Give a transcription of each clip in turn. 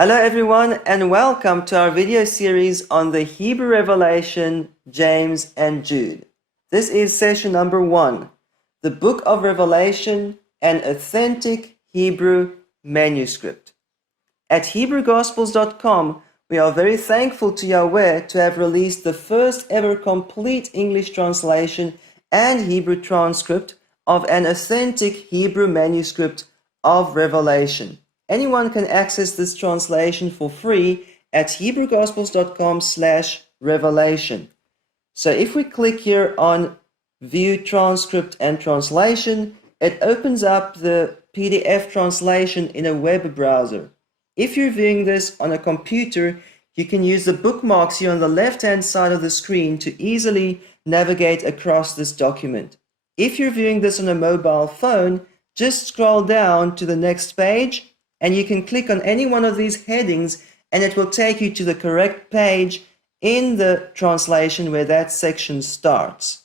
Hello everyone and welcome to our video series on the Hebrew Revelation, James and Jude. This is session number 1, the Book of Revelation, an authentic Hebrew manuscript. At HebrewGospels.com, we are very thankful to Yahweh to have released the first ever complete English translation and Hebrew transcript of an authentic Hebrew manuscript of Revelation. Anyone can access this translation for free at HebrewGospels.com/revelation. So if we click here on View Transcript and Translation, it opens up the PDF translation in a web browser. If you're viewing this on a computer, you can use the bookmarks here on the left-hand side of the screen to easily navigate across this document. If you're viewing this on a mobile phone, just scroll down to the next page and you can click on any one of these headings and it will take you to the correct page in the translation where that section starts.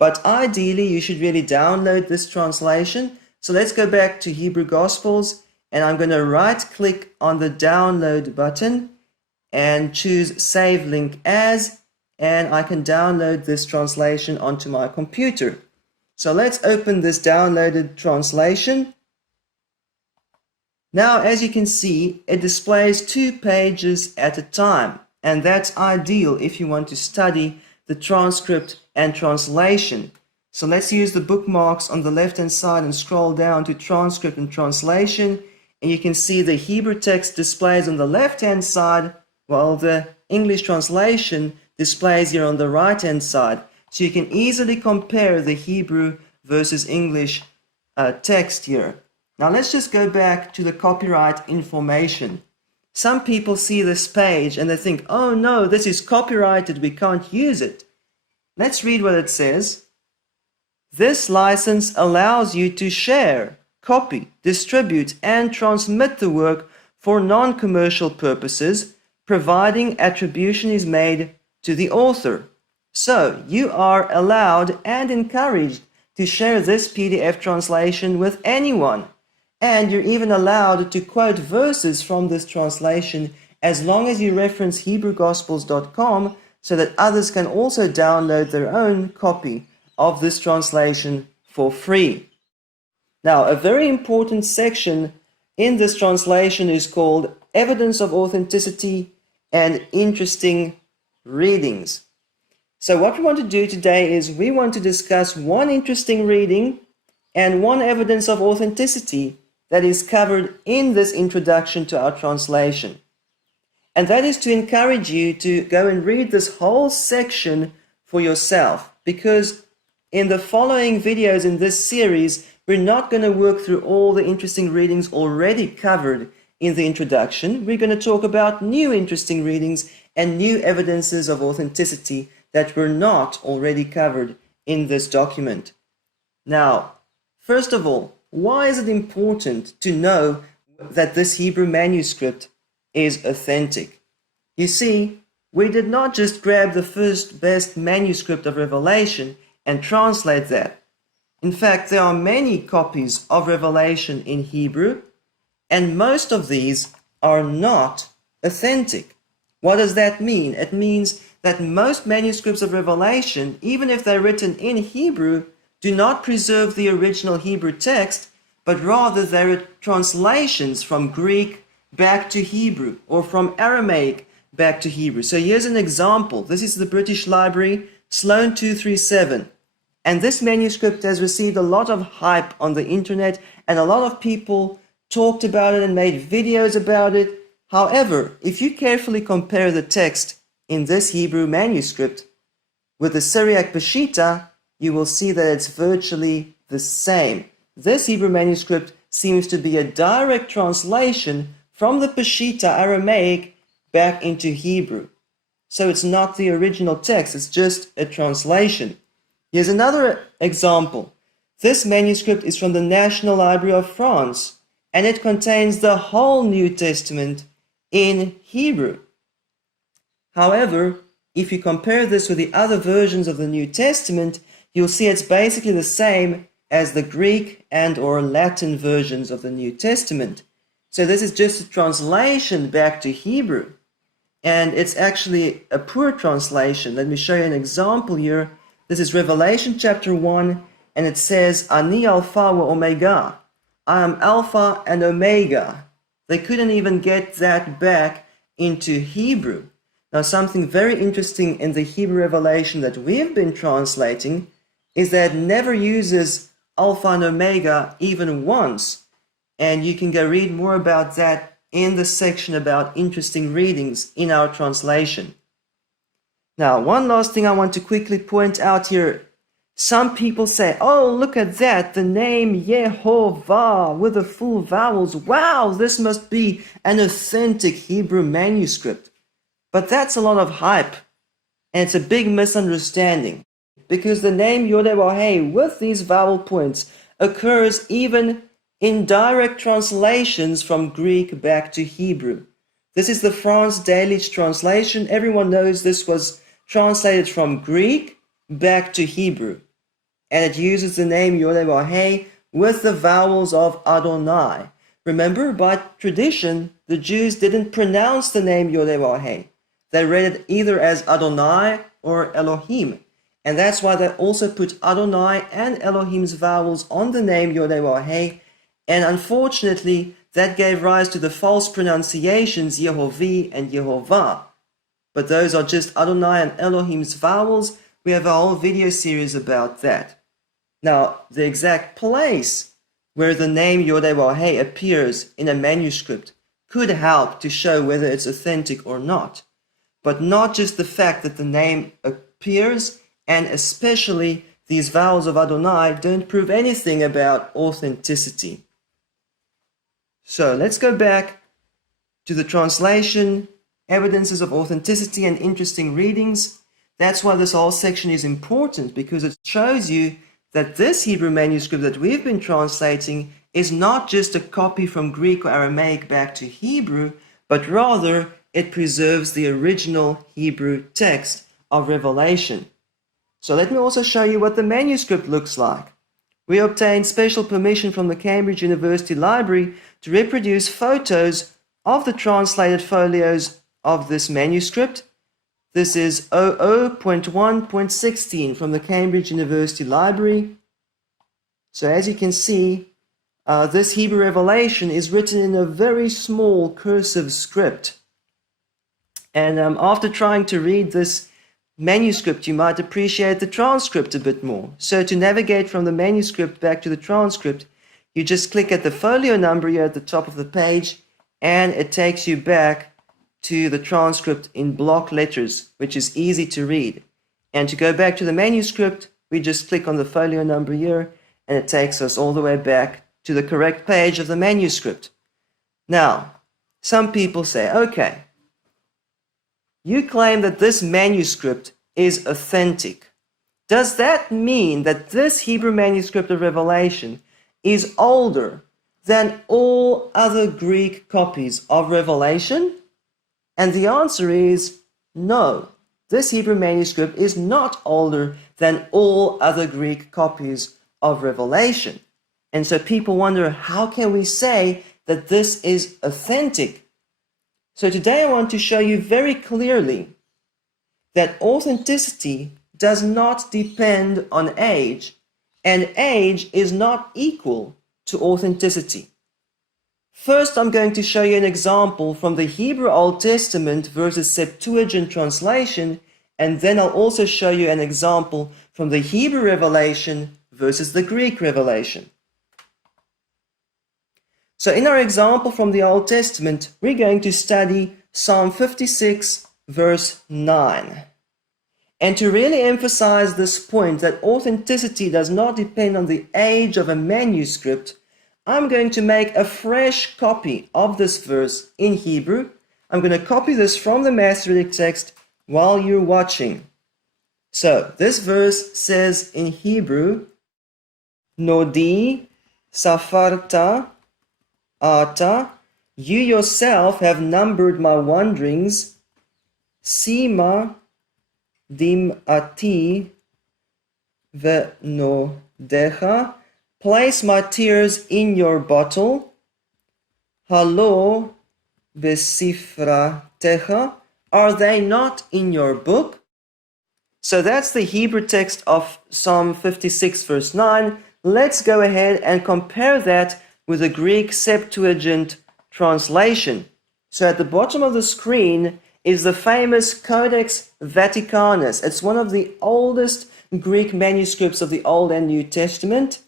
But ideally, you should really download this translation. So let's go back to Hebrew Gospels and I'm going to right-click on the download button and choose Save Link As, and I can download this translation onto my computer. So let's open this downloaded translation. Now, as you can see, it displays 2 pages at a time, and that's ideal if you want to study the transcript and translation. So let's use the bookmarks on the left-hand side and scroll down to transcript and translation, and you can see the Hebrew text displays on the left-hand side, while the English translation displays here on the right-hand side. So you can easily compare the Hebrew versus English text here. Now let's just go back to the copyright information. Some people see this page and they think, oh no, this is copyrighted, we can't use it. Let's read what it says. This license allows you to share, copy, distribute, and transmit the work for non-commercial purposes, providing attribution is made to the author. So you are allowed and encouraged to share this PDF translation with anyone. And you're even allowed to quote verses from this translation as long as you reference HebrewGospels.com so that others can also download their own copy of this translation for free. Now, a very important section in this translation is called Evidence of Authenticity and Interesting Readings. So what we want to do today is we want to discuss one interesting reading and one evidence of authenticity that is covered in this introduction to our translation. And that is to encourage you to go and read this whole section for yourself, because in the following videos in this series, we're not going to work through all the interesting readings already covered in the introduction. We're going to talk about new interesting readings and new evidences of authenticity that were not already covered in this document. Now, first of all, why is it important to know that this Hebrew manuscript is authentic? You see, we did not just grab the first best manuscript of Revelation and translate that. In fact, there are many copies of Revelation in Hebrew, and most of these are not authentic. What does that mean? It means that most manuscripts of Revelation, even if they're written in Hebrew, do not preserve the original Hebrew text, but rather they're translations from Greek back to Hebrew or from Aramaic back to Hebrew. So here's an example. This is the British Library, Sloan 237. And this manuscript has received a lot of hype on the internet, and a lot of people talked about it and made videos about it. However, if you carefully compare the text in this Hebrew manuscript with the Syriac Peshitta, you will see that it's virtually the same. This Hebrew manuscript seems to be a direct translation from the Peshitta Aramaic back into Hebrew. So it's not the original text, it's just a translation. Here's another example. This manuscript is from the National Library of France, and it contains the whole New Testament in Hebrew. However, if you compare this with the other versions of the New Testament, you'll see it's basically the same as the Greek and or Latin versions of the New Testament. So this is just a translation back to Hebrew. And it's actually a poor translation. Let me show you an example here. This is Revelation chapter 1, and it says, Ani Alpha wa Omega. I am Alpha and Omega. They couldn't even get that back into Hebrew. Now, something very interesting in the Hebrew Revelation that we've been translating is that it never uses Alpha and Omega even once. And you can go read more about that in the section about interesting readings in our translation. Now, one last thing I want to quickly point out here. Some people say, oh, look at that, the name Yehovah with the full vowels. Wow, this must be an authentic Hebrew manuscript. But that's a lot of hype, and it's a big misunderstanding, because the name Yod-Heh with these vowel points occurs even in direct translations from Greek back to Hebrew. This is the France Daily's translation. Everyone knows this was translated from Greek back to Hebrew. And it uses the name Yod-Heh with the vowels of Adonai. Remember, by tradition, the Jews didn't pronounce the name Yod-Heh. They read it either as Adonai or Elohim. And that's why they also put Adonai and Elohim's vowels on the name Yod-Heh. And unfortunately, that gave rise to the false pronunciations Yehovah and Yehovah. But those are just Adonai and Elohim's vowels. We have a whole video series about that. Now, the exact place where the name Yod-Heh appears in a manuscript could help to show whether it's authentic or not. But not just the fact that the name appears, and especially these vowels of Adonai don't prove anything about authenticity. So let's go back to the translation, evidences of authenticity and interesting readings. That's why this whole section is important, because it shows you that this Hebrew manuscript that we've been translating is not just a copy from Greek or Aramaic back to Hebrew, but rather it preserves the original Hebrew text of Revelation. So let me also show you what the manuscript looks like. We obtained special permission from the Cambridge University Library to reproduce photos of the translated folios of this manuscript. This is 00.1.16 from the Cambridge University Library. So as you can see, this Hebrew Revelation is written in a very small cursive script. And after trying to read this manuscript, you might appreciate the transcript a bit more. So to navigate from the manuscript back to the transcript, you just click at the folio number here at the top of the page, and it takes you back to the transcript in block letters, which is easy to read. And to go back to the manuscript, we just click on the folio number here, and it takes us all the way back to the correct page of the manuscript. Now, some people say, okay, you claim that this manuscript is authentic. Does that mean that this Hebrew manuscript of Revelation is older than all other Greek copies of Revelation? And the answer is no. This Hebrew manuscript is not older than all other Greek copies of Revelation. And so people wonder, how can we say that this is authentic? So today I want to show you very clearly that authenticity does not depend on age, and age is not equal to authenticity. First, I'm going to show you an example from the Hebrew Old Testament versus Septuagint translation, and then I'll also show you an example from the Hebrew Revelation versus the Greek Revelation. So in our example from the Old Testament, we're going to study Psalm 56, verse 9. And to really emphasize this point that authenticity does not depend on the age of a manuscript, I'm going to make a fresh copy of this verse in Hebrew. I'm going to copy this from the Masoretic text while you're watching. So this verse says in Hebrew, Nodi safarta ata, you yourself have numbered my wanderings. Sima dim ati venodecha, place my tears in your bottle. halo besifratecha, are they not in your book? So that's the Hebrew text of Psalm 56 verse 9. Let's go ahead and compare that with the Greek Septuagint translation. So at the bottom of the screen is the famous Codex Vaticanus. It's one of the oldest Greek manuscripts of the Old and New Testament.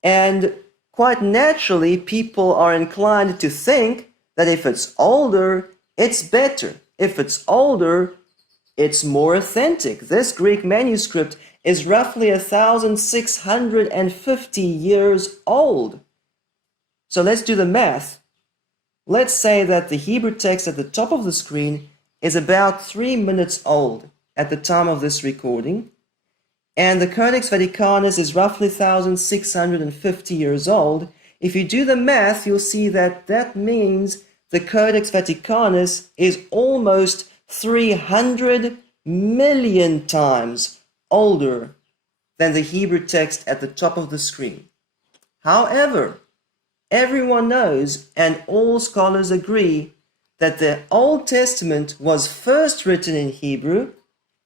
And quite naturally, people are inclined to think that if it's older, it's better. If it's older, it's more authentic. This Greek manuscript is roughly 1,650 years old. So let's do the math. Let's say that the Hebrew text at the top of the screen is about 3 minutes old at the time of this recording, and the Codex Vaticanus is roughly 1,650 years old. If you do the math, you'll see that that means the Codex Vaticanus is almost 300 million times older than the Hebrew text at the top of the screen. However, everyone knows, and all scholars agree, that the Old Testament was first written in Hebrew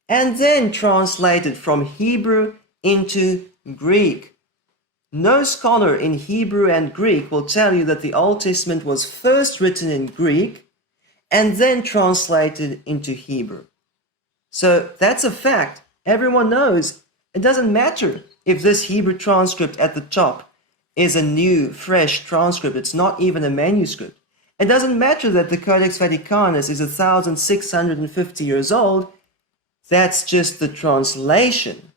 and then translated from Hebrew into Greek. No scholar in Hebrew and Greek will tell you that the Old Testament was first written in Greek and then translated into Hebrew. So that's a fact. Everyone knows. It doesn't matter if this Hebrew transcript at the top is a new, fresh transcript. It's not even a manuscript. It doesn't matter that the Codex Vaticanus is 1,650 years old. That's just the translation.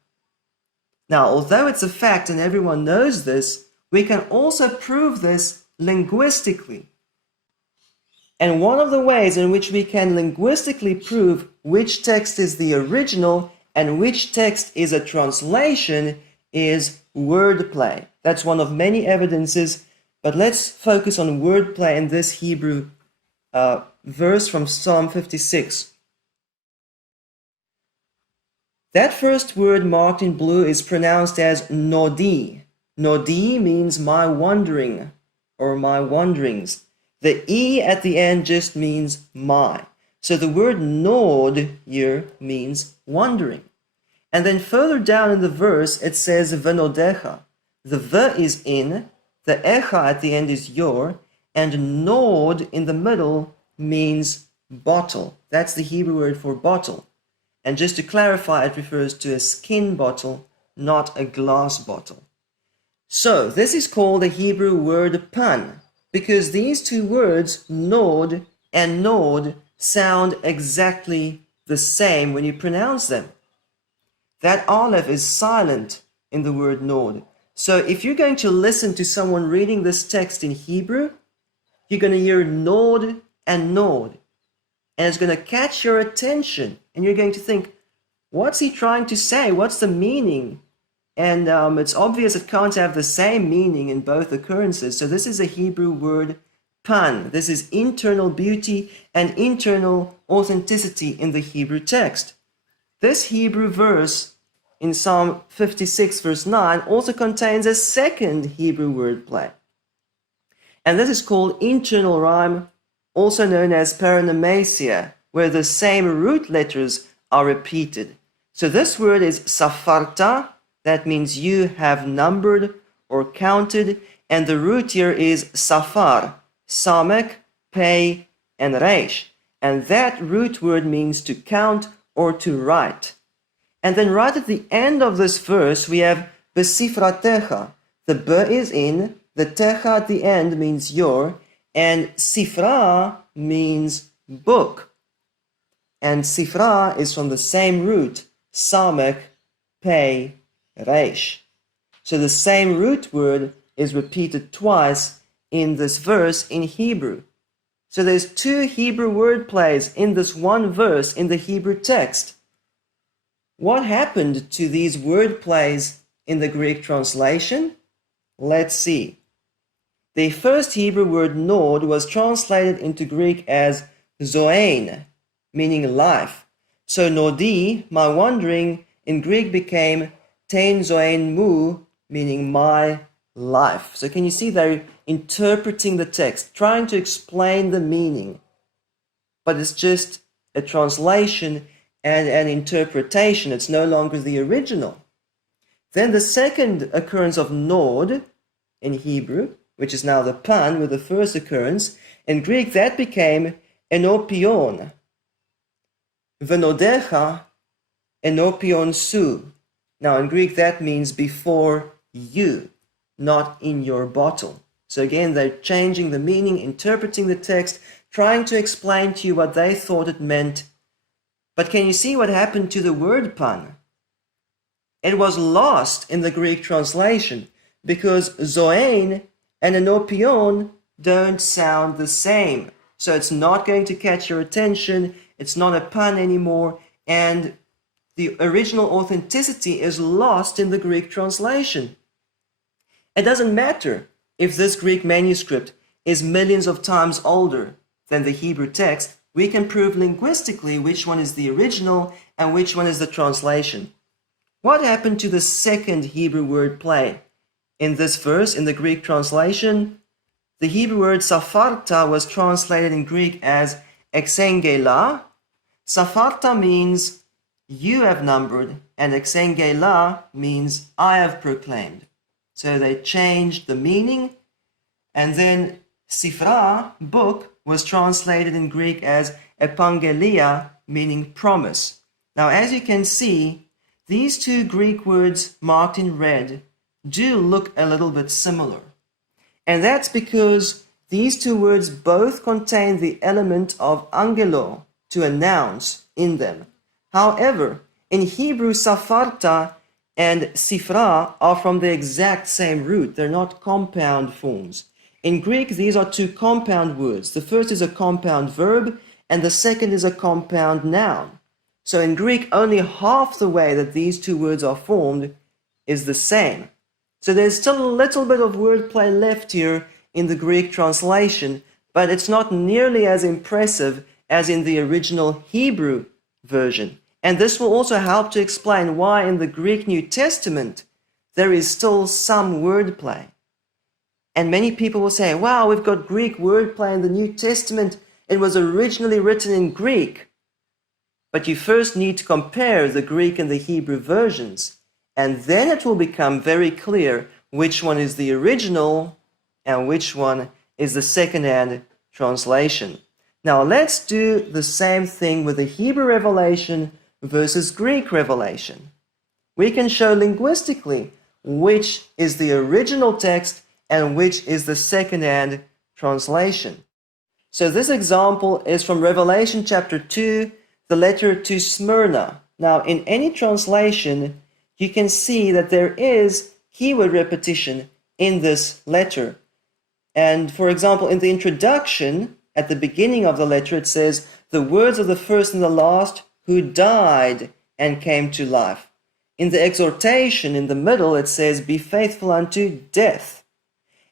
Now, although it's a fact and everyone knows this, we can also prove this linguistically. And one of the ways in which we can linguistically prove which text is the original and which text is a translation is wordplay. That's one of many evidences, but let's focus on wordplay in this Hebrew verse from Psalm 56. That first word marked in blue is pronounced as nodi. Nodi means my wandering or my wanderings. The E at the end just means my. So the word nod here means wandering. And then further down in the verse it says venodecha. The v is in, the echa at the end is your, and nod in the middle means bottle. That's the Hebrew word for bottle. And just to clarify, it refers to a skin bottle, not a glass bottle. So this is called a Hebrew word pan, because these two words, nod and nod, sound exactly the same when you pronounce them. That aleph is silent in the word nod. So if you're going to listen to someone reading this text in Hebrew, you're going to hear nod and nod. And it's going to catch your attention. And you're going to think, what's he trying to say? What's the meaning? And it's obvious it can't have the same meaning in both occurrences. So this is a Hebrew word, pan. This is internal beauty and internal authenticity in the Hebrew text. This Hebrew verse in Psalm 56 verse 9 also contains a second Hebrew wordplay. And this is called internal rhyme, also known as paranomasia, where the same root letters are repeated. So this word is safarta, that means you have numbered or counted, and the root here is safar, samek, pei, and reish. And that root word means to count or to write. And then right at the end of this verse, we have besifratecha. The b is in, the techa at the end means your, and sifra means book. And sifra is from the same root, samek, pei, reish. So the same root word is repeated twice in this verse in Hebrew. So there's two Hebrew word plays in this one verse in the Hebrew text. What happened to these word plays in the Greek translation? Let's see. The first Hebrew word nod was translated into Greek as zoein, meaning life. So nodi, my wandering, in Greek became tein zoein mu, meaning my life. So can you see they're interpreting the text, trying to explain the meaning. But it's just a translation and an interpretation. It's no longer the original. Then the second occurrence of nod in Hebrew, which is now the pan with the first occurrence, in Greek that became enopion. Venodecha enopion su. Now in Greek that means before you, not in your bottle. So again, they're changing the meaning, interpreting the text, trying to explain to you what they thought it meant. But can you see what happened to the word pan? It was lost in the Greek translation because zoein and enopion don't sound the same. So it's not going to catch your attention, it's not a pun anymore, and the original authenticity is lost in the Greek translation. It doesn't matter if this Greek manuscript is millions of times older than the Hebrew text. We can prove linguistically which one is the original and which one is the translation. What happened to the second Hebrew word play? In this verse, in the Greek translation, the Hebrew word safarta was translated in Greek as exengela. Safarta means you have numbered, and exengela means I have proclaimed. So they changed the meaning, and then sifra, book, was translated in Greek as epangelia, meaning promise. Now, as you can see, these two Greek words marked in red do look a little bit similar. And that's because these two words both contain the element of angelo, to announce, in them. However, in Hebrew, safarta and sifra are from the exact same root. They're not compound forms. In Greek, these are two compound words. The first is a compound verb, and the second is a compound noun. So in Greek, only half the way that these two words are formed is the same. So there's still a little bit of wordplay left here in the Greek translation, but it's not nearly as impressive as in the original Hebrew version. And this will also help to explain why in the Greek New Testament there is still some wordplay. And many people will say, wow, we've got Greek wordplay in the New Testament. It was originally written in Greek. But you first need to compare the Greek and the Hebrew versions, and then it will become very clear which one is the original and which one is the second-hand translation. Now let's do the same thing with the Hebrew revelation versus Greek revelation. We can show linguistically which is the original text and which is the second-hand translation. So this example is from Revelation chapter 2, the letter to Smyrna. Now, in any translation, you can see that there is keyword repetition in this letter. And for example, in the introduction, at the beginning of the letter, it says, the words of the first and the last who died and came to life. In the exhortation, in the middle, it says, be faithful unto death.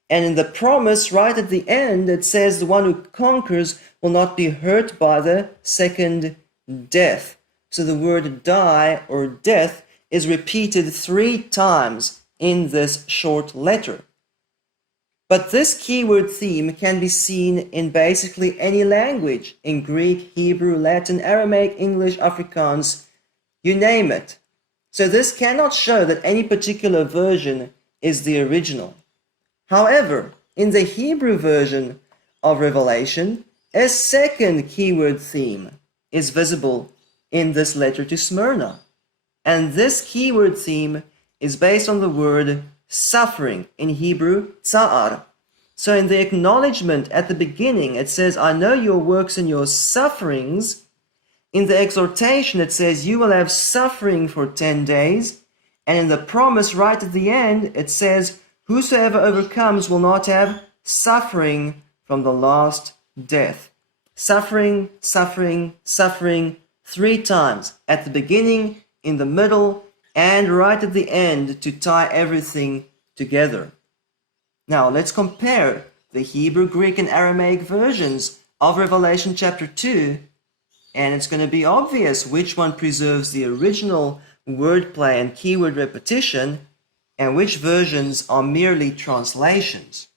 And in the promise, right at the end, it says, the one who conquers will not be hurt by the second death. So the word die or death is repeated 3 times in this short letter. But this keyword theme can be seen in basically any language, in Greek, Hebrew, Latin, Aramaic, English, Afrikaans, you name it. So this cannot show that any particular version is the original. However, in the Hebrew version of Revelation, a second keyword theme is visible in this letter to Smyrna. And this keyword theme is based on the word suffering, in Hebrew, tsa'ar. So in the acknowledgement at the beginning, it says, I know your works and your sufferings. In the exhortation, it says, you will have suffering for 10 days. And in the promise right at the end, it says, whosoever overcomes will not have suffering from the last death. Suffering, suffering, suffering 3 times, at the beginning, in the middle, and right at the end, to tie everything together. Now let's compare the Hebrew, Greek, and Aramaic versions of Revelation chapter 2, and it's going to be obvious which one preserves the original wordplay and keyword repetition, and which versions are merely translations.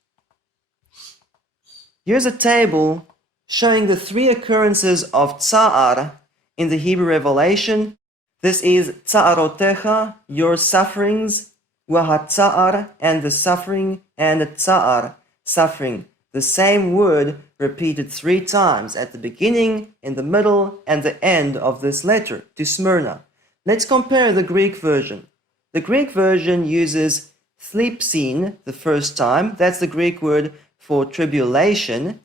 Here's a table showing the 3 occurrences of tsa'ar in the Hebrew Revelation. This is tsa'arotecha, your sufferings, wahatsa'ar, and the suffering, and the tsa'ar, suffering. The same word repeated 3 times at the beginning, in the middle, and the end of this letter to Smyrna. Let's compare the Greek version. The Greek version uses thlipsin the first time. That's the Greek word for tribulation.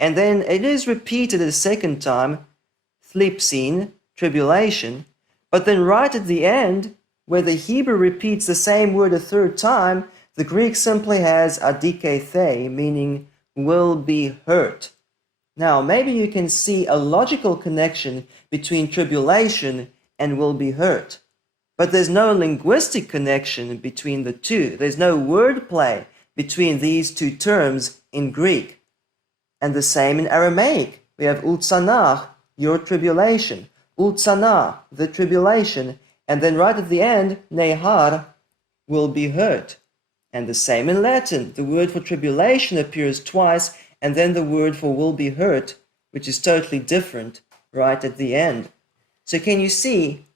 And then it is repeated a second time, thlipsin, tribulation. But then right at the end, where the Hebrew repeats the same word a third time, the Greek simply has adikethe, meaning will be hurt. Now, maybe you can see a logical connection between tribulation and will be hurt. But there's no linguistic connection between the two. There's no wordplay between these two terms in Greek. And the same in Aramaic. We have ultsanah, your tribulation. Ultsanah, the tribulation. And then right at the end, nehar, will be hurt. And the same in Latin. The word for tribulation appears twice, and then the word for will be hurt, which is totally different, right at the end. So can you see,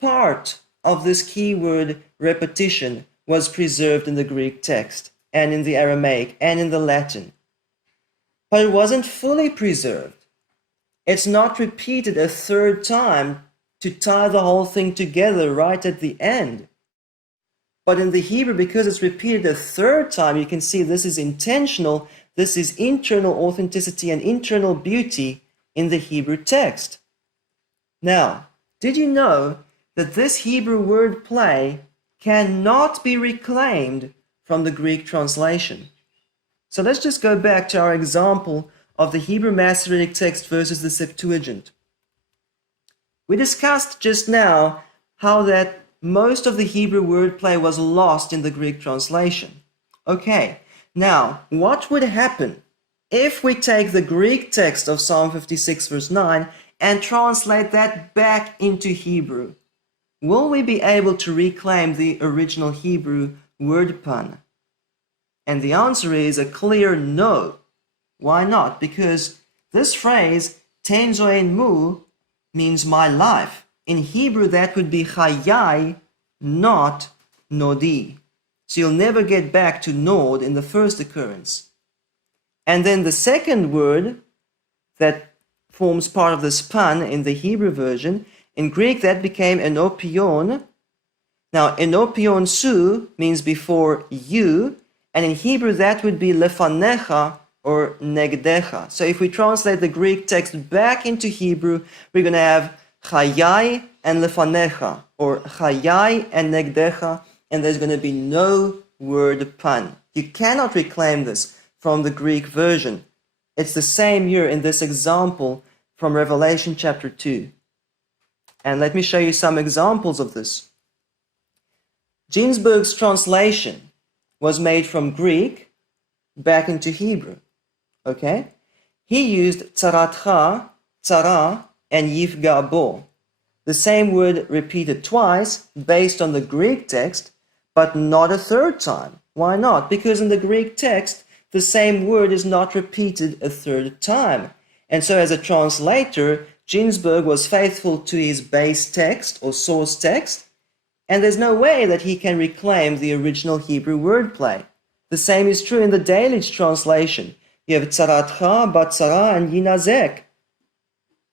part of this keyword repetition was preserved in the Greek text, and in the Aramaic, and in the Latin. But it wasn't fully preserved. It's not repeated a third time to tie the whole thing together right at the end. But in the Hebrew, because it's repeated a third time, you can see this is intentional. This is internal authenticity and internal beauty in the Hebrew text. Now, did you know that this Hebrew word play cannot be reclaimed from the Greek translation? So let's just go back to our example of the Hebrew Masoretic text versus the Septuagint. We discussed just now how that most of the Hebrew wordplay was lost in the Greek translation. Okay, now what would happen if we take the Greek text of Psalm 56 verse 9 and translate that back into Hebrew? Will we be able to reclaim the original Hebrew word pun? And the answer is a clear no. Why not? Because this phrase, ten zoen mu, means my life. In Hebrew, that would be chayai, not nodi. So you'll never get back to nod in the first occurrence. And then the second word that forms part of this pun in the Hebrew version, in Greek that became enopion. Now, enopion su means before you, and in Hebrew that would be lefanecha or negdecha. So if we translate the Greek text back into Hebrew, we're going to have chayai and lefanecha, or chayai and negdecha, and there's going to be no word pun. You cannot reclaim this from the Greek version. It's the same here in this example from Revelation chapter 2. And let me show you some examples of this. Ginsburg's translation was made from Greek back into Hebrew. Okay? He used tzaratcha, tzara, and yifga bo. The same word repeated twice based on the Greek text, but not a third time. Why not? Because in the Greek text, the same word is not repeated a third time. And so as a translator, Ginsburg was faithful to his base text or source text, and there's no way that he can reclaim the original Hebrew wordplay. The same is true in the Delitzsch translation. You have tzaratcha, batzara, and yinazek.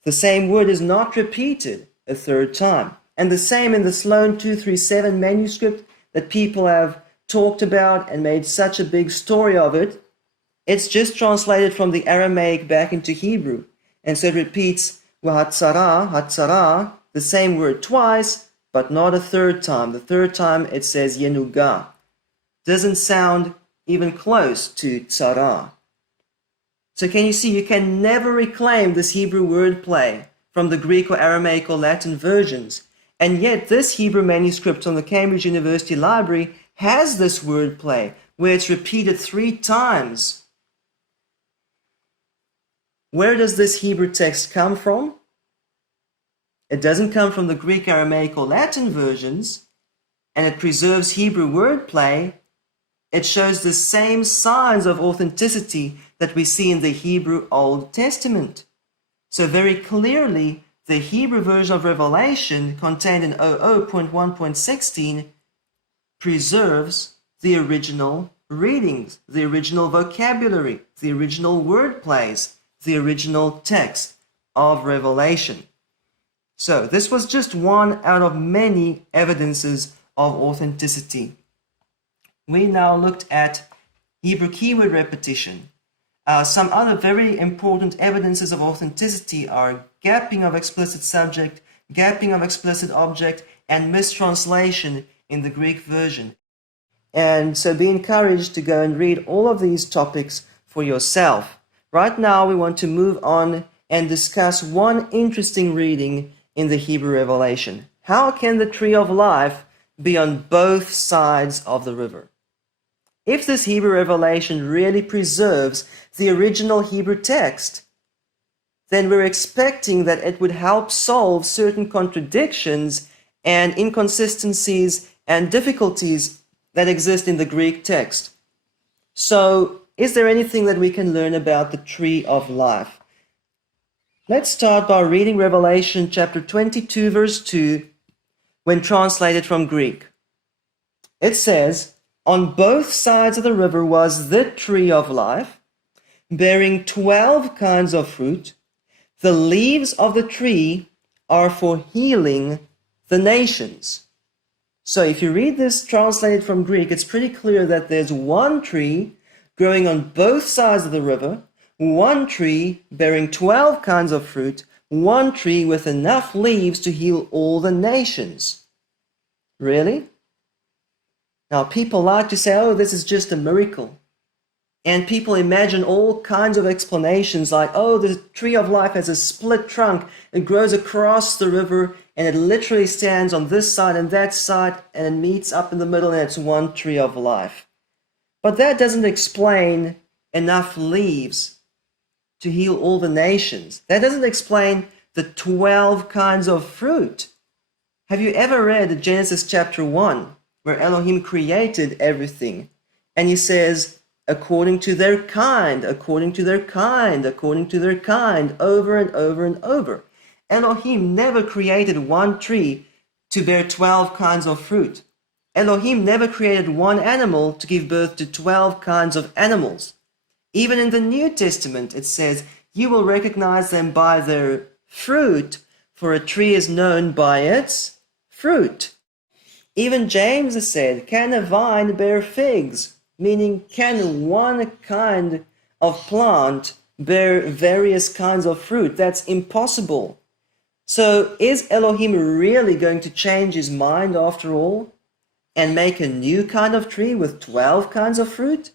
The same word is not repeated a third time. And the same in the Sloan 237 manuscript that people have talked about and made such a big story of it. It's just translated from the Aramaic back into Hebrew. And so it repeats wahatzara, hatzara, the same word twice, but not a third time. The third time it says yenuga. Doesn't sound even close to tzara. So can you see, you can never reclaim this Hebrew wordplay from the Greek or Aramaic or Latin versions. And yet this Hebrew manuscript on the Cambridge University Library has this wordplay where it's repeated 3 times. Where does this Hebrew text come from? It doesn't come from the Greek, Aramaic, or Latin versions, and it preserves Hebrew wordplay It shows the same signs of authenticity that we see in the Hebrew Old Testament. So very clearly, the Hebrew version of Revelation contained in 00.1.16 preserves the original readings, the original vocabulary, the original word plays, the original text of Revelation. So this was just one out of many evidences of authenticity. We now looked at Hebrew keyword repetition. Some other very important evidences of authenticity are gapping of explicit subject, gapping of explicit object, and mistranslation in the Greek version. And so be encouraged to go and read all of these topics for yourself. Right now we want to move on and discuss one interesting reading in the Hebrew Revelation. How can the tree of life be on both sides of the river? If this Hebrew Revelation really preserves the original Hebrew text, then we're expecting that it would help solve certain contradictions and inconsistencies and difficulties that exist in the Greek text. So, is there anything that we can learn about the tree of life? Let's start by reading Revelation chapter 22, verse 2, when translated from Greek. It says, "On both sides of the river was the tree of life, bearing 12 kinds of fruit. The leaves of the tree are for healing the nations." So if you read this translated from Greek, it's pretty clear that there's one tree growing on both sides of the river, one tree bearing 12 kinds of fruit, one tree with enough leaves to heal all the nations. Really? Now, people like to say, oh, this is just a miracle. And people imagine all kinds of explanations like, oh, the tree of life has a split trunk. It grows across the river and it literally stands on this side and that side and it meets up in the middle and it's one tree of life. But that doesn't explain enough leaves to heal all the nations. That doesn't explain the 12 kinds of fruit. Have you ever read Genesis chapter 1, where Elohim created everything? And he says, according to their kind, according to their kind, according to their kind, over and over and over. Elohim never created one tree to bear 12 kinds of fruit. Elohim never created one animal to give birth to 12 kinds of animals. Even in the New Testament, it says, you will recognize them by their fruit, for a tree is known by its fruit. Even James has said, can a vine bear figs? Meaning, can one kind of plant bear various kinds of fruit? That's impossible. So is Elohim really going to change his mind after all and make a new kind of tree with 12 kinds of fruit?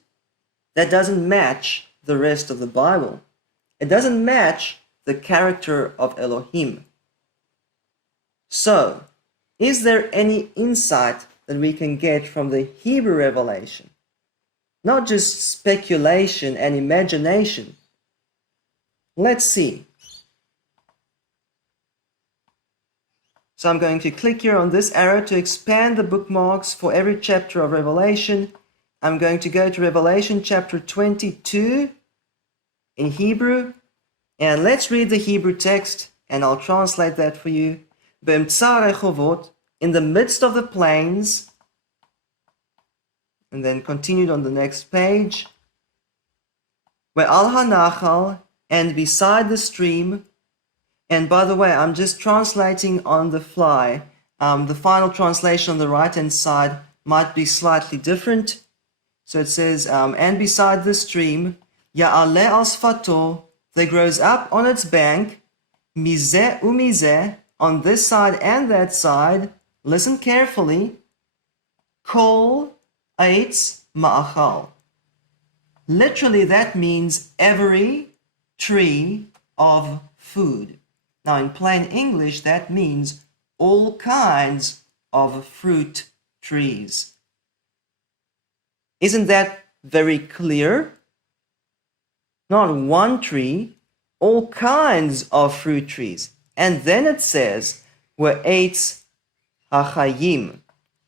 That doesn't match the rest of the Bible. It doesn't match the character of Elohim. So, is there any insight that we can get from the Hebrew revelation? Not just speculation and imagination. Let's see. So I'm going to click here on this arrow to expand the bookmarks for every chapter of Revelation. I'm going to go to Revelation chapter 22 in Hebrew. And let's read the Hebrew text, and I'll translate that for you. Be'emtza rechovot, in the midst of the plains. And then continued on the next page. Ve'al hanachal, and beside the stream. And by the way, I'm just translating on the fly. The final translation on the right-hand side might be slightly different. So it says, and beside the stream, Ya'aleh al sfato, there grows up on its bank, mizeh umizeh, on this side and that side, listen carefully, kol eitz ma'achal. Literally that means every tree of food. Now in plain English that means all kinds of fruit trees. Isn't that very clear? Not one tree, all kinds of fruit trees. And then it says, We'etz hachayim,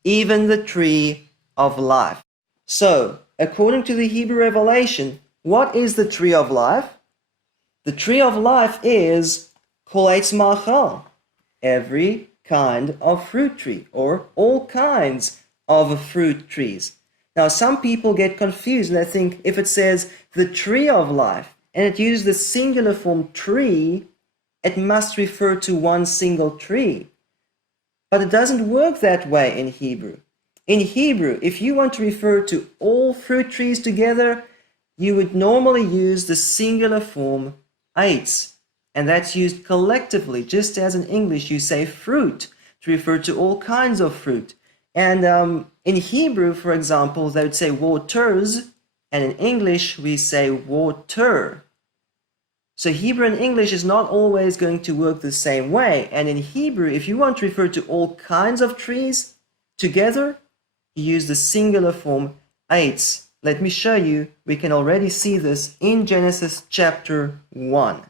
even the tree of life. So, according to the Hebrew revelation, what is the tree of life? The tree of life is kol eitz ma'achal, every kind of fruit tree, or all kinds of fruit trees. Now, some people get confused and they think if it says the tree of life and it uses the singular form tree, it must refer to one single tree. But it doesn't work that way in Hebrew. In Hebrew, if you want to refer to all fruit trees together, you would normally use the singular form eitz, and that's used collectively, just as in English you say fruit to refer to all kinds of fruit. And in Hebrew, for example, they would say waters, and in English we say water. So Hebrew and English is not always going to work the same way. And in Hebrew, if you want to refer to all kinds of trees together, you use the singular form eitz. Let me show you. We can already see this in Genesis chapter 1.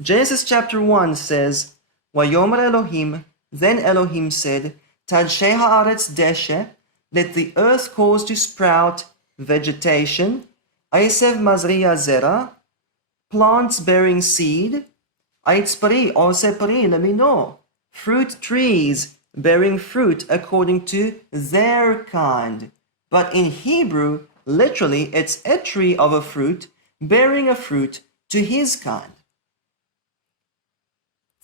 Genesis chapter 1 says, Vayomer Elohim, then Elohim said, Tadshei haaretz deshe, let the earth cause to sprout vegetation, Aisev mazriya zera, plants bearing seed, Eitz pari ose pari lemino, fruit trees bearing fruit according to their kind. But in Hebrew, literally, it's a tree of a fruit bearing a fruit to his kind.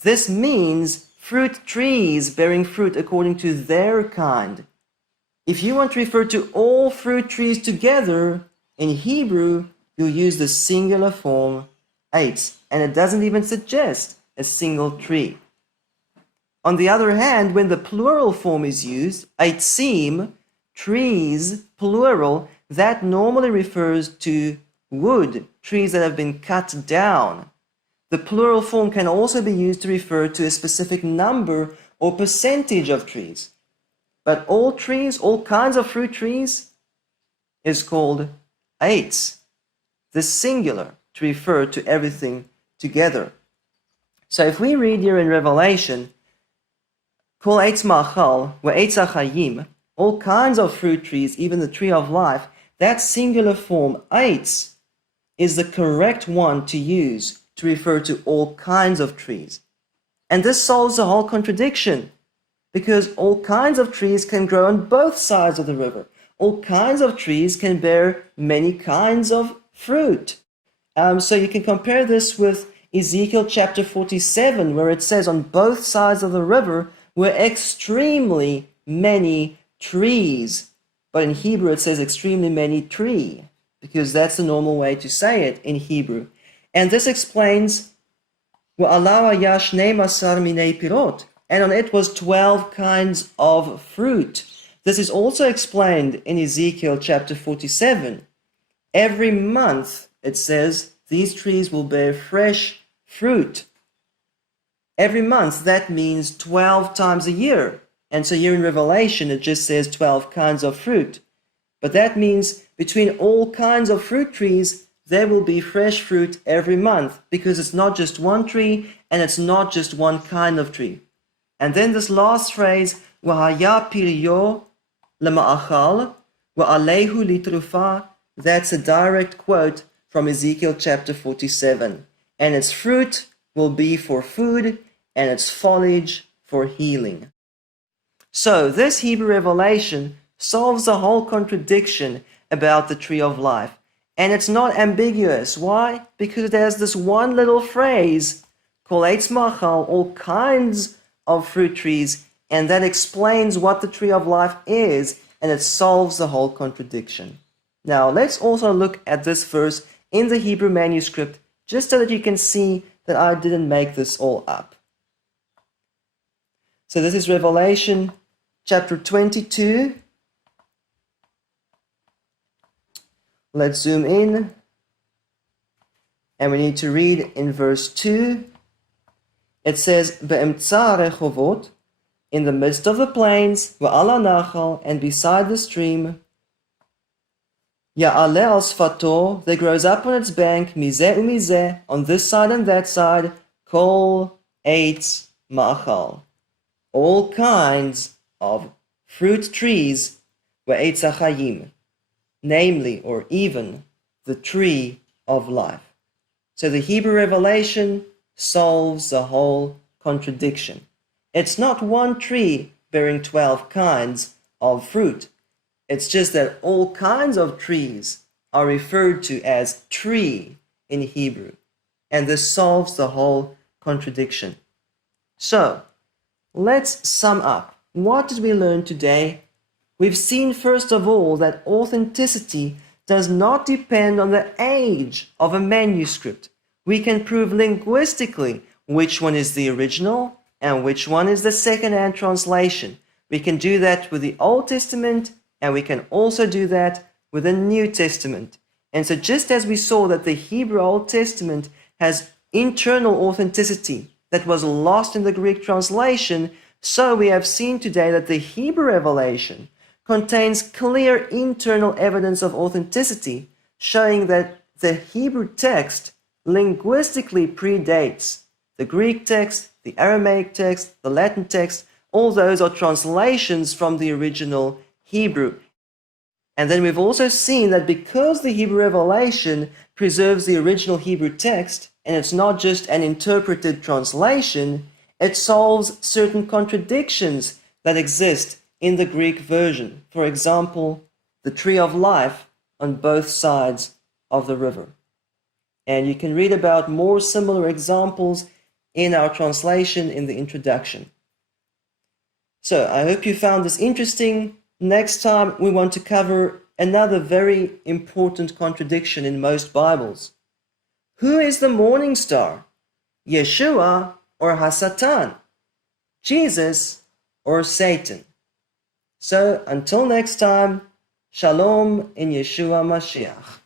This means fruit trees bearing fruit according to their kind. If you want to refer to all fruit trees together, in Hebrew, you'll use the singular form eitz, and it doesn't even suggest a single tree. On the other hand, when the plural form is used, eitzim, trees, plural, that normally refers to wood, trees that have been cut down. The plural form can also be used to refer to a specific number or percentage of trees. But all trees, all kinds of fruit trees, is called eitz, the singular, to refer to everything together. So if we read here in Revelation, Kol eitz ma'achal, ve'etz hachayim, all kinds of fruit trees, even the tree of life, that singular form, eitz, is the correct one to use to refer to all kinds of trees. And this solves the whole contradiction, because all kinds of trees can grow on both sides of the river. All kinds of trees can bear many kinds of fruit. So you can compare this with Ezekiel chapter 47, where it says on both sides of the river were extremely many trees. But in Hebrew it says extremely many tree, because that's the normal way to say it in Hebrew. And this explains, وَعَلَوَ يَشْنَيْ مَسَرْ مِنَيْ pirot, and on it was 12 kinds of fruit. This is also explained in Ezekiel chapter 47. Every month, it says, these trees will bear fresh fruit. Every month, that means 12 times a year. And so here in Revelation, it just says 12 kinds of fruit. But that means between all kinds of fruit trees, there will be fresh fruit every month, because it's not just one tree and it's not just one kind of tree. And then this last phrase, وَهَيَا پِرْيُو لَمَأَخَالْ وَعَلَيْهُ لِتْرُفَا, that's a direct quote from Ezekiel chapter 47. And its fruit will be for food, and its foliage for healing. So this Hebrew revelation solves the whole contradiction about the tree of life. And it's not ambiguous. Why? Because it has this one little phrase, Kol eitz ma'achal, all kinds of fruit trees, and that explains what the tree of life is, and it solves the whole contradiction. Now, let's also look at this verse in the Hebrew manuscript, just so that you can see that I didn't make this all up. So this is Revelation chapter 22. Let's zoom in, and we need to read in verse 2. It says, Be'emtza rechovot, in the midst of the plains, Ve'ala nachal, and beside the stream, Ya'ale al sfato, there grows up on its bank, Mizeh u'mizeh, on this side and that side, Kol eitz ma'achal, all kinds of fruit trees, Ve'etz hachayim, namely or even the tree of life. So the Hebrew revelation solves the whole contradiction. It's not one tree bearing 12 kinds of fruit. It's just that all kinds of trees are referred to as tree in Hebrew. And this solves the whole contradiction. So, let's sum up. What did we learn today? We've seen first of all that authenticity does not depend on the age of a manuscript. We can prove linguistically which one is the original and which one is the second-hand translation. We can do that with the Old Testament, and we can also do that with the New Testament. And so just as we saw that the Hebrew Old Testament has internal authenticity that was lost in the Greek translation, so we have seen today that the Hebrew revelation contains clear internal evidence of authenticity, showing that the Hebrew text linguistically predates the Greek text, the Aramaic text, the Latin text. All those are translations from the original Hebrew. And then we've also seen that because the Hebrew revelation preserves the original Hebrew text, and it's not just an interpreted translation, it solves certain contradictions that exist in the Greek version. For example, the tree of life on both sides of the river. And you can read about more similar examples in our translation in the introduction. So I hope you found this interesting. Next time we want to cover another very important contradiction in most Bibles. Who is the morning star? Yeshua or Hasatan? Jesus or Satan? So until next time, Shalom in Yeshua Mashiach.